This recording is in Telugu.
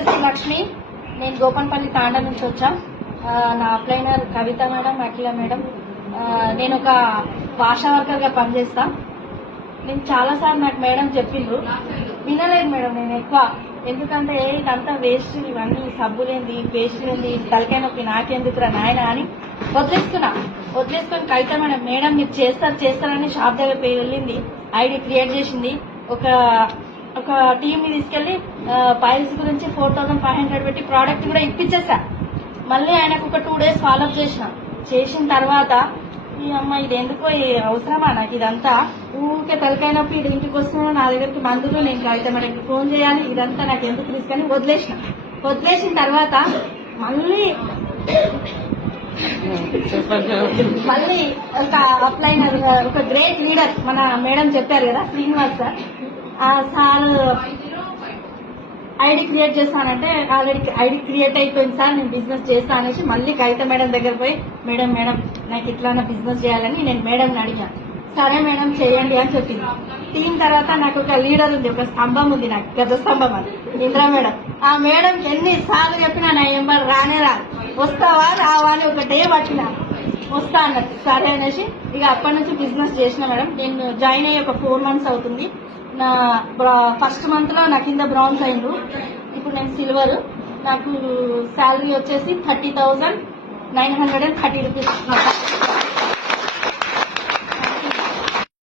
వచ్చేసి లక్ష్మి. నేను గోపన్పల్లి తాండా నుంచి వచ్చా. నా అప్లైనర్ కవిత మేడం, అఖిల మేడం. నేను ఒక ఆశా వర్కర్గా పనిచేస్తా. నేను చాలాసార్లు నాకు మేడం చెప్పిండ్రు, వినలేదు మేడం నేను ఎక్కువ. ఎందుకంటే ఇదంతా వేస్ట్, ఇవన్నీ సబ్బులేంది, పేస్టులేంది, తలకాయ నొప్పి నాకెందుకురా నాయన అని వదిలేసుకొని కవిత మేడం మీరు చేస్తారని షాప్ దగ్గర వెళ్ళింది, ఐడి క్రియేట్ చేసింది. ఒక టీమ్ ని తీసుకెళ్లి పైల్స్ గురించి 4500 పెట్టి ప్రోడక్ట్ కూడా ఇప్పించేసా. మళ్ళీ ఆయనకు ఒక 2 days ఫాలోఅప్ చేసిన తర్వాత ఈ అమ్మ ఇది ఎందుకో అవసరమా నాకు ఇదంతా, ఊరికే తలకాయ నొప్పి ఇంటికి వస్తున్నా నా దగ్గరికి మందులు, నేను కవిత మేడంకి ఫోన్ చేయాలి, ఇదంతా నాకు ఎందుకు తీసుకొని వదిలేసిన తర్వాత మళ్ళీ ఒక అప్లైనర్, ఒక గ్రేట్ లీడర్ మన మేడం చెప్పారు కదా శ్రీనివాస్ సార్, ఆ సార్ ఐడి క్రియేట్ చేస్తానంటే ఆల్రెడీ ఐడి క్రియేట్ అయిపోయింది సార్, నేను బిజినెస్ చేస్తా అనేసి మళ్ళీ కవిత మేడం దగ్గర పోయి మేడం నాకు ఇట్లా బిజినెస్ చేయాలని నేను మేడం అడిగాను. సరే మేడం చేయండి అని చెప్పింది. దీని తర్వాత నాకు ఒక లీడర్ ఉంది, ఒక స్తంభం ఉంది, నాకు గత స్తంభం అది ఇంద్రా మేడం. ఆ మేడం ఎన్నిసార్లు చెప్పినా నా ఎంబర్ రానే వస్తావా రావా అని ఒకటే పట్టినా, వస్తా అన్నట్టు. సరే అనేసి ఇక అప్పటి నుంచి బిజినెస్ చేసిన మేడం. నేను జాయిన్ అయ్యి ఒక 4 months అవుతుంది. నా ఫస్ట్ మంత్ లో నా కింద బ్రౌన్స్ అయిండు, ఇప్పుడు నేను సిల్వర్. నాకు శాలరీ వచ్చేసి 30,930 రూపీస్.